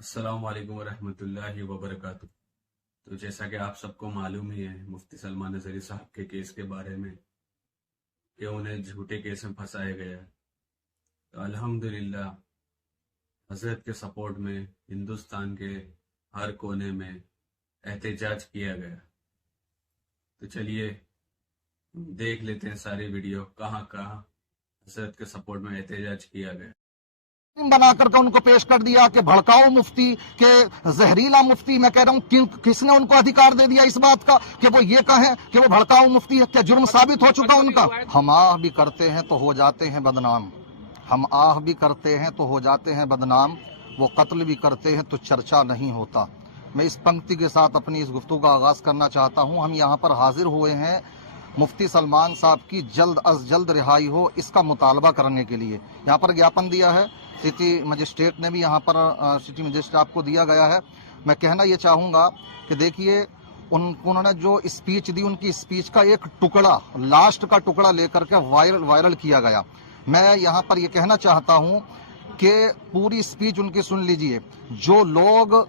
अस्सलाम वालेकुम वरहमतुल्लाहि वबरकातुह। तो जैसा कि आप सबको मालूम ही है मुफ्ती सलमान नजरी साहब के केस के बारे में कि उन्हें झूठे केस में फंसाया गया है। तो अल्हम्दुलिल्लाह हजरत के सपोर्ट में हिंदुस्तान के हर कोने में एहतजाज किया गया। तो चलिए देख लेते हैं सारी वीडियो कहाँ कहाँ हजरत के सपोर्ट में एहतजाज किया गया। बना करके उनको पेश कर दिया कि भड़काऊ मुफ्ती के जहरीला मुफ्ती। मैं कह रहा हूं किसने उनको अधिकार दे दिया इस बात का कि वो ये कहें कि वो भड़काऊ मुफ्ती है? क्या जुर्म साबित हो चुका उनका? हम आह भी करते हैं तो हो जाते हैं बदनाम, हम आह भी करते हैं तो हो जाते हैं बदनाम, वो कत्ल भी करते हैं तो चर्चा नहीं होता। मैं इस पंक्ति के साथ अपनी इस गुफ्तगू का आगाज करना चाहता हूं। हम यहाँ पर हाजिर हुए हैं मुफ्ती सलमान साहब की जल्द अज जल्द रिहाई हो इसका मुतालबा करने के लिए। यहाँ पर ज्ञापन दिया है, सिटी मजिस्ट्रेट ने भी यहाँ पर सिटी मजिस्ट्रेट आपको दिया गया है। मैं कहना ये चाहूँगा कि देखिए उन्होंने जो स्पीच दी, उनकी स्पीच का एक टुकड़ा, लास्ट का टुकड़ा लेकर के वायरल किया गया। मैं यहाँ पर ये कहना चाहता हूँ कि पूरी स्पीच उनकी सुन लीजिए। जो लोग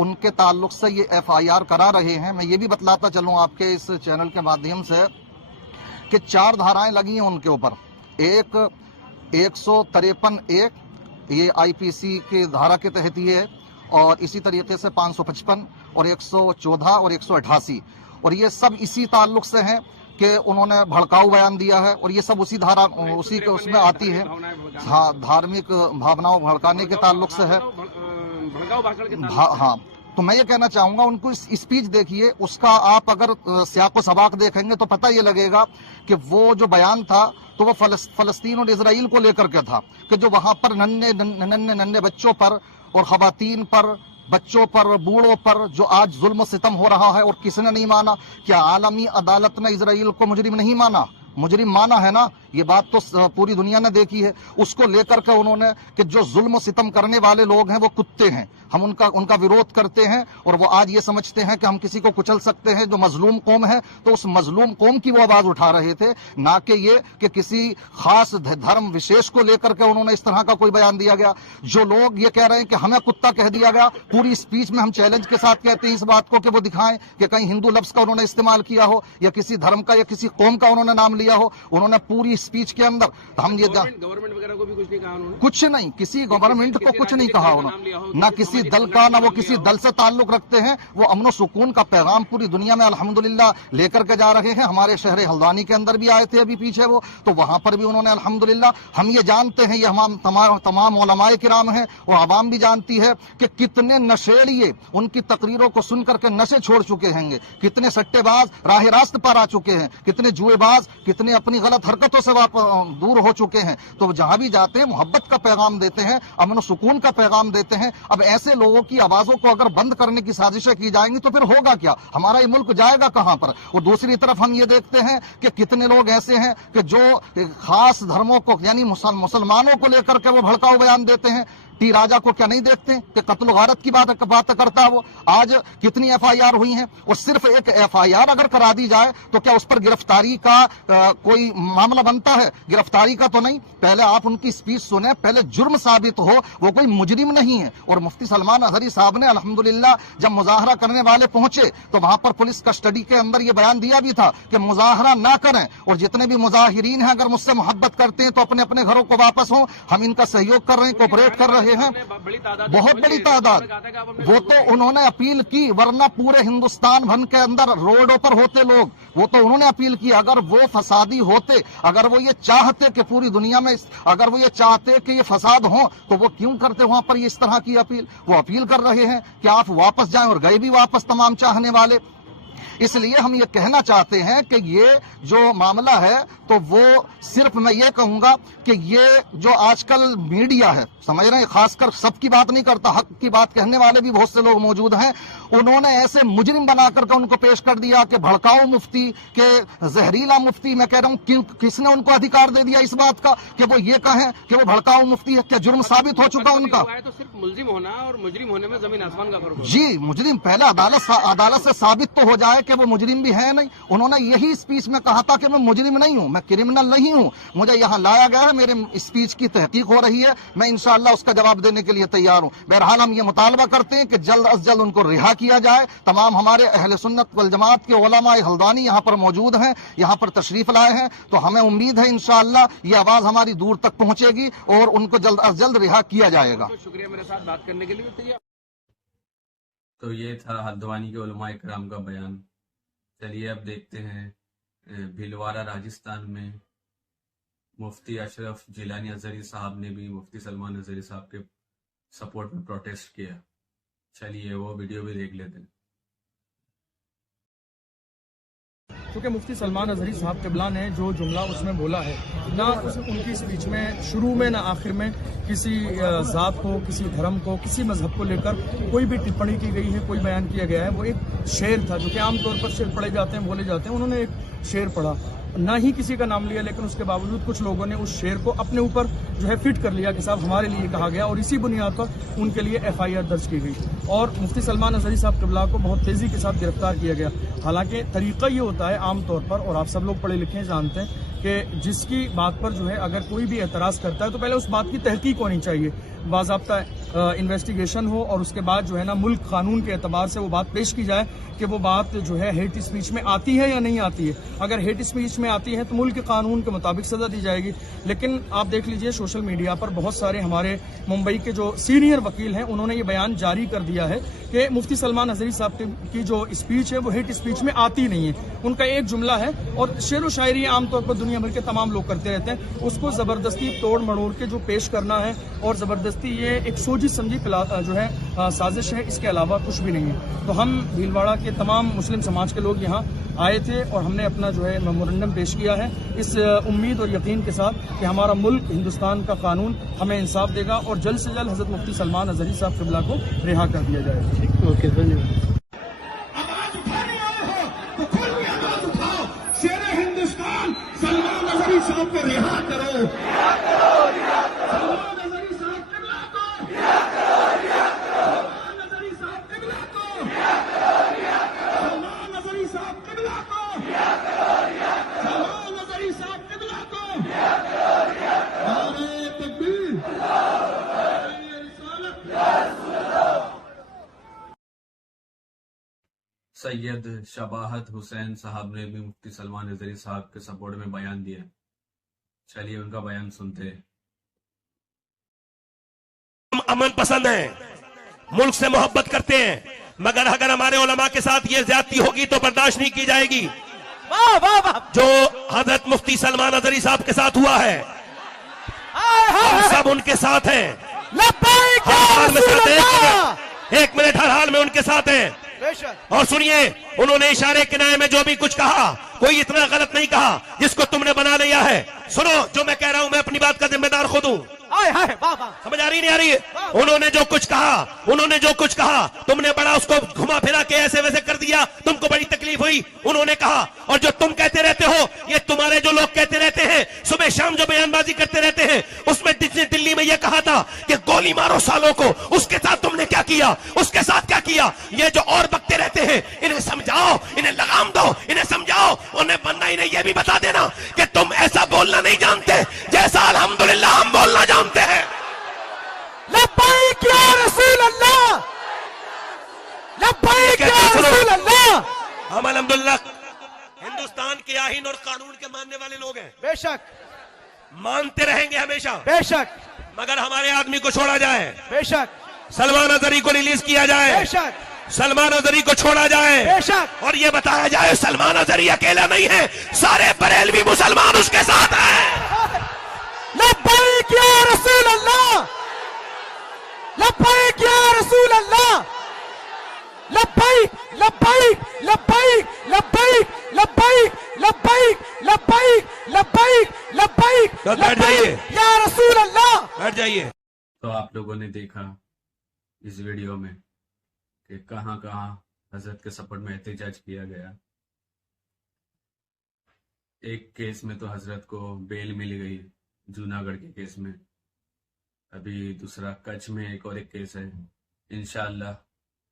उनके ताल्लुक से ये FIR करा रहे हैं, मैं ये भी बतलाता चलूँ आपके इस चैनल के माध्यम से कि 4 धाराएं लगी हैं उनके ऊपर। एक 153(1) ये IPC की धारा के तहत ये है, और इसी तरीके से 555 और 114 और 188, और ये सब इसी ताल्लुक से हैं कि उन्होंने भड़काऊ बयान दिया है, और ये सब उसी धारा उसी के उसमें आती है। हाँ, धार्मिक भावनाओं भड़काने के ताल्लुक से है। हाँ, तो मैं ये कहना चाहूंगा उनको इस स्पीच देखिए, उसका आप अगर सियाको सबाक देखेंगे तो पता ये लगेगा कि वो जो बयान था तो वो फलस्तीन और इजराइल को लेकर के था कि जो वहां पर नन्हे बच्चों पर और खवातीन पर, बच्चों पर, बूढ़ों पर जो आज जुल्म सितम हो रहा है, और किसने नहीं माना? क्या आलमी अदालत ने इजराइल को मुजरिम नहीं माना? मुजरिम माना है ना, ये बात तो पूरी दुनिया ने देखी है। उसको लेकर के उन्होंने कि जो जुल्म सितम करने वाले लोग हैं वो कुत्ते हैं, हम उनका विरोध करते हैं, और वो आज ये समझते हैं कि हम किसी को कुचल सकते हैं जो मजलूम कौम है। तो उस मजलूम कौम की वो आवाज उठा रहे थे, ना कि ये कि किसी खास धर्म विशेष को लेकर के उन्होंने इस तरह का कोई बयान दिया गया। जो लोग ये कह रहे हैं कि हमें कुत्ता कह दिया गया, पूरी स्पीच में हम चैलेंज के साथ कहते हैं इस बात को कि वो दिखाएं कि कहीं हिंदू लफ्ज का उन्होंने इस्तेमाल किया हो, या किसी धर्म का या किसी कौम का उन्होंने नाम लिया हो। उन्होंने पूरी स्पीच के अंदर हम ये गवर्नमेंट वगैरह को भी कुछ नहीं कहा उन्होंने, कुछ नहीं, किसी गवर्नमेंट को कुछ नहीं कहा उन्होंने, ना किसी दल का, ना वो किसी दल से ताल्लुक रखते हैं। वो अमन सुकून का पैगाम पूरी दुनिया में अल्हम्दुलिल्लाह लेकर के जा रहे हैं। हमारे शहर हल्द्वानी के अंदर भी आए थे अभी पीछे वो, तो वहां पर भी उन्होंने अल्हम्दुलिल्लाह, हम ये जानते हैं, ये हम तमाम उलमाए किराम हैं और आवाम भी जानती है कि कितने नशेड़िए उनकी तकरीरों को सुन करके नशे छोड़ चुके हैं, कितने सट्टेबाज राह रास्त पर आ चुके हैं, कितने जुएबाज कितने अपनी गलत हरकतों से दूर हो चुके हैं। तो जहां भी जाते हैं मोहब्बत का पैगाम देते हैं, अमन सुकून का पैगाम देते हैं। अब ऐसे लोगों की आवाजों को अगर बंद करने की साजिशें की जाएंगी तो फिर होगा क्या? हमारा ये मुल्क जाएगा कहां पर? और दूसरी तरफ हम ये देखते हैं कि कितने लोग ऐसे हैं कि जो खास धर्मों को यानी मुसलमानों को लेकर के वो भड़काऊ बयान देते हैं। टी राजा को क्या नहीं देखते कि कत्ल गारत की बात करता है वो? आज कितनी FIR हुई हैं, और सिर्फ एक FIR अगर करा दी जाए तो क्या उस पर गिरफ्तारी का कोई मामला बनता है? गिरफ्तारी का तो नहीं। पहले आप उनकी स्पीच सुने, पहले जुर्म साबित हो, वो कोई मुजरिम नहीं है। और मुफ्ती सलमान नजरी साहब ने अल्हम्दुलिल्लाह जब मुजाहरा करने वाले पहुंचे तो वहां पर पुलिस कस्टडी के अंदर ये बयान दिया भी था कि मुजाहरा ना करें, और जितने भी मुजाहिरीन हैं अगर मुझसे मोहब्बत करते हैं तो अपने अपने घरों को वापस हों, हम इनका सहयोग कर रहे हैं, कोऑपरेट कर रहे हैं। बहुत बड़ी तादाद, वो तो उन्होंने अपील की, वरना पूरे हिंदुस्तान भर के अंदर रोडों पर होते लोग, वो तो उन्होंने अपील की। अगर वो फसादी होते, अगर वो ये चाहते कि पूरी दुनिया में, अगर वो ये चाहते कि ये फसाद हो, तो वो क्यों करते वहां पर इस तरह की अपील? वो अपील कर रहे हैं कि आप वापस जाएं, और गए भी वापस तमाम चाहने वाले। इसलिए हम ये कहना चाहते हैं कि ये जो मामला है तो वो सिर्फ मैं ये कहूंगा कि ये जो आजकल मीडिया है, समझ रहे हैं, खासकर सबकी बात नहीं करता, हक की बात कहने वाले भी बहुत से लोग मौजूद हैं, उन्होंने ऐसे मुजरिम बना करके उनको पेश कर दिया कि भड़काऊ मुफ्ती के जहरीला मुफ्ती। मैं कह रहा हूं किसने उनको अधिकार दे दिया इस बात का कि वो ये कहें कि वो भड़काऊ मुफ्ती है? क्या जुर्म साबित हो चुका उनका? तो सिर्फ मुलजिम होना और मुजरिम होने में जमीन आसमान का फर्क है। जी, मुजरिम पहले अदालत से साबित तो हो जाए। बताया कि वो मुजरिम भी है नहीं। उन्होंने यही स्पीच में कहा था कि मैं मुजरिम नहीं हूं, मैं क्रिमिनल नहीं हूं, मुझे यहां लाया गया है, मेरे स्पीच की तहकीक हो रही है, मैं इंशाअल्लाह उसका जवाब देने के लिए तैयार हूं। बहरहाल हम ये मुतालबा करते हैं कि जल्द अज जल्द उनको रिहा किया जाए। तमाम हमारे अहले सुन्नत वल जमात के उलमाए हल्द्वानी यहाँ पर मौजूद हैं, यहाँ पर तशरीफ लाए हैं, तो हमें उम्मीद है इंशाअल्लाह ये आवाज हमारी दूर तक पहुंचेगी और उनको जल्द अज जल्द रिहा किया जाएगा। तो शुक्रिया मेरे साथ बात करने के लिए तैयार। तो ये था हल्द्वानी के उलमा इकराम का बयान। चलिए अब देखते हैं भीलवाड़ा राजस्थान में मुफ्ती अशरफ जिलानी अजहरी साहब ने भी मुफ्ती सलमान अजहरी साहब के सपोर्ट में प्रोटेस्ट किया। चलिए वो वीडियो भी देख लेते हैं। क्योंकि मुफ्ती सलमान अजहरी साहब क़िबला ने जो जुमला उसमें बोला है, ना उनकी स्पीच में शुरू में ना आखिर में किसी ज़ात को, किसी धर्म को, किसी मजहब को लेकर कोई भी टिप्पणी की गई है, कोई बयान किया गया है। वो एक शेर था, जो कि आमतौर पर शेर पढ़े जाते हैं, बोले जाते हैं। उन्होंने एक शेर पढ़ा, ना ही किसी का नाम लिया, लेकिन उसके बावजूद कुछ लोगों ने उस शेर को अपने ऊपर जो है फिट कर लिया कि साहब हमारे लिए कहा गया, और इसी बुनियाद पर उनके लिए FIR दर्ज की गई और मुफ्ती सलमान अजहरी साहब क़िबला को बहुत तेजी के साथ गिरफ्तार किया गया। हालांकि तरीका ये होता है आमतौर पर, और आप सब लोग पढ़े लिखे जानते हैं कि जिसकी बात पर जो है अगर कोई भी एतराज़ करता है तो पहले उस बात की तहकीक होनी चाहिए, बाज़ाब्ता इन्वेस्टिगेशन हो, और उसके बाद जो है ना मुल्क कानून के एतबार से वो बात पेश की जाए कि वो बात जो है हेट स्पीच में आती है या नहीं आती है। अगर हेट स्पीच में आती है तो मुल्क के कानून के मुताबिक सजा दी जाएगी। लेकिन आप देख लीजिए सोशल मीडिया पर बहुत सारे हमारे मुंबई के जो सीनियर वकील हैं, उन्होंने ये बयान जारी कर दिया है कि मुफ्ती सलमान अजहरी साहब की जो स्पीच है वो हेट स्पीच में आती नहीं है। उनका एक जुमला है, और शेर व शायरी आमतौर पर दुनिया भर के तमाम लोग करते रहते हैं, उसको जबरदस्ती तोड़ मड़ोड़ के जो पेश करना है, और जबरदस्ती ये एक सोची समझी जो है साजिश है, इसके अलावा कुछ भी नहीं है। तो हम भीलवाड़ा के तमाम मुस्लिम समाज के लोग यहाँ आए थे और हमने अपना जो है मेमोरेंडम पेश किया है, इस उम्मीद और यकीन के साथ कि हमारा मुल्क, हिंदुस्तान का कानून हमें इंसाफ देगा और जल्द से जल्द हजरत मुफ्ती सलमान अजहरी साहब क़िबला को रिहा कर दिया जाएगा। ओके, धन्यवाद। हिंदुस्तान सलमान अजहरी साहब को रिहा करो, सलमान अजहरी साहब क़िबला को, सलमान अजहरी साहब क़िबला को, सलमान अजहरी साहब क़िबला को, सलमान अजहरी साहब क़िबला को, नारे तकबीर, नारे रिसालत। सैयद शबाहत हुसैन साहब ने भी मुफ्ती सलमान अजहरी साहब के सपोर्ट में बयान दिया। चलिए उनका बयान सुनते हैं। हम अमन पसंद हैं, मुल्क से मोहब्बत करते हैं, मगर अगर हमारे उलमा के साथ ये ज्यादती होगी तो बर्दाश्त नहीं की जाएगी। वाह वाह वाह। जो हजरत मुफ्ती सलमान अजहरी साहब के साथ हुआ है, हम सब उनके साथ हैं। एक मिनट, हर हाल में उनके साथ हैं। और सुनिए, उन्होंने इशारे किनारे में जो भी कुछ कहा, कोई इतना गलत नहीं कहा जिसको तुमने बना लिया है। सुनो, जो मैं कह रहा हूं, मैं अपनी बात का जिम्मेदार खुद हूं। समझ आ रही नहीं आ रही है? उन्होंने जो कुछ कहा, तुमने बड़ा उसको घुमा फिरा के ऐसे वैसे कर दिया, तुमको बड़ी तकलीफ हुई। उन्होंने कहा, और जो तुम कहते रहते हो, ये तुम्हारे जो लोग कहते रहते हैं, सुबह शाम जो बयानबाजी करते रहते हैं, उसमें दिल्ली में यह कहा था कि गोली मारो सालों को, उसके साथ तुमने क्या किया, उसके साथ क्या किया? ये जो और बकते रहते हैं, इन्हें समझाओ, इन्हें लगाम दो, इन्हें समझाओ, उन्हें बनना ही नहीं। ये भी बता देना कि तुम ऐसा बोलना नहीं जानते जैसा अल्हम्दुलिल्लाह हम बोलना जानते हैं। लब्बैक या रसूल अल्लाह, लब्बैक या रसूल अल्लाह। हम अल्हम्दुलिल्लाह हिंदुस्तान के आईन और कानून के मानने वाले लोग हैं, बेशक मानते रहेंगे हमेशा, बेशक, मगर हमारे आदमी को छोड़ा जाए, बेशक, सलमान अजहरी को रिलीज किया जाए, बेशक, सलमान अजहरी को छोड़ा जाए, बेशक, और ये बताया जाए सलमान अजहरी अकेला नहीं है, सारे बरेलवी मुसलमान उसके साथ हैं। लब्बैक या रसूल अल्लाह, लब्बैक या रसूल अल्लाह, लब्बैक लब्बैक लब्बैक लब्बैक लब्बैक लब्बैक लब्बैक लब्बैक लब्बैक। तो बैठ जाइए या रसूल अल्लाह, बैठ जाइए। तो आप लोगों ने देखा इस वीडियो में कि कहां कहां हजरत के सपोर्ट में एहतजाज किया गया। एक केस में तो हजरत को बेल मिल गई, जूनागढ़ के केस में। अभी दूसरा कच्छ में एक और एक केस है। इंशाअल्लाह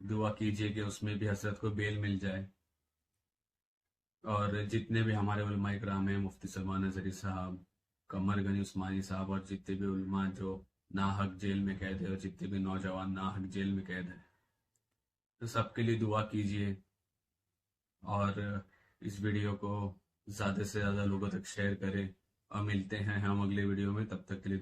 दुआ कीजिए कि उसमें भी हजरत को बेल मिल जाए। और जितने भी हमारे उलमा इकराम हैं, मुफ्ती सलमान अजहरी साहब, कमर गनी उस्मानी साहब, और जितने भी उलमा जो नाहक जेल में कैद है और जितने भी नौजवान नाहक जेल में कैद है, तो सबके लिए दुआ कीजिए और इस वीडियो को ज़्यादा से ज़्यादा लोगों तक शेयर करें। और मिलते हैं हम अगले वीडियो में, तब तक के लिए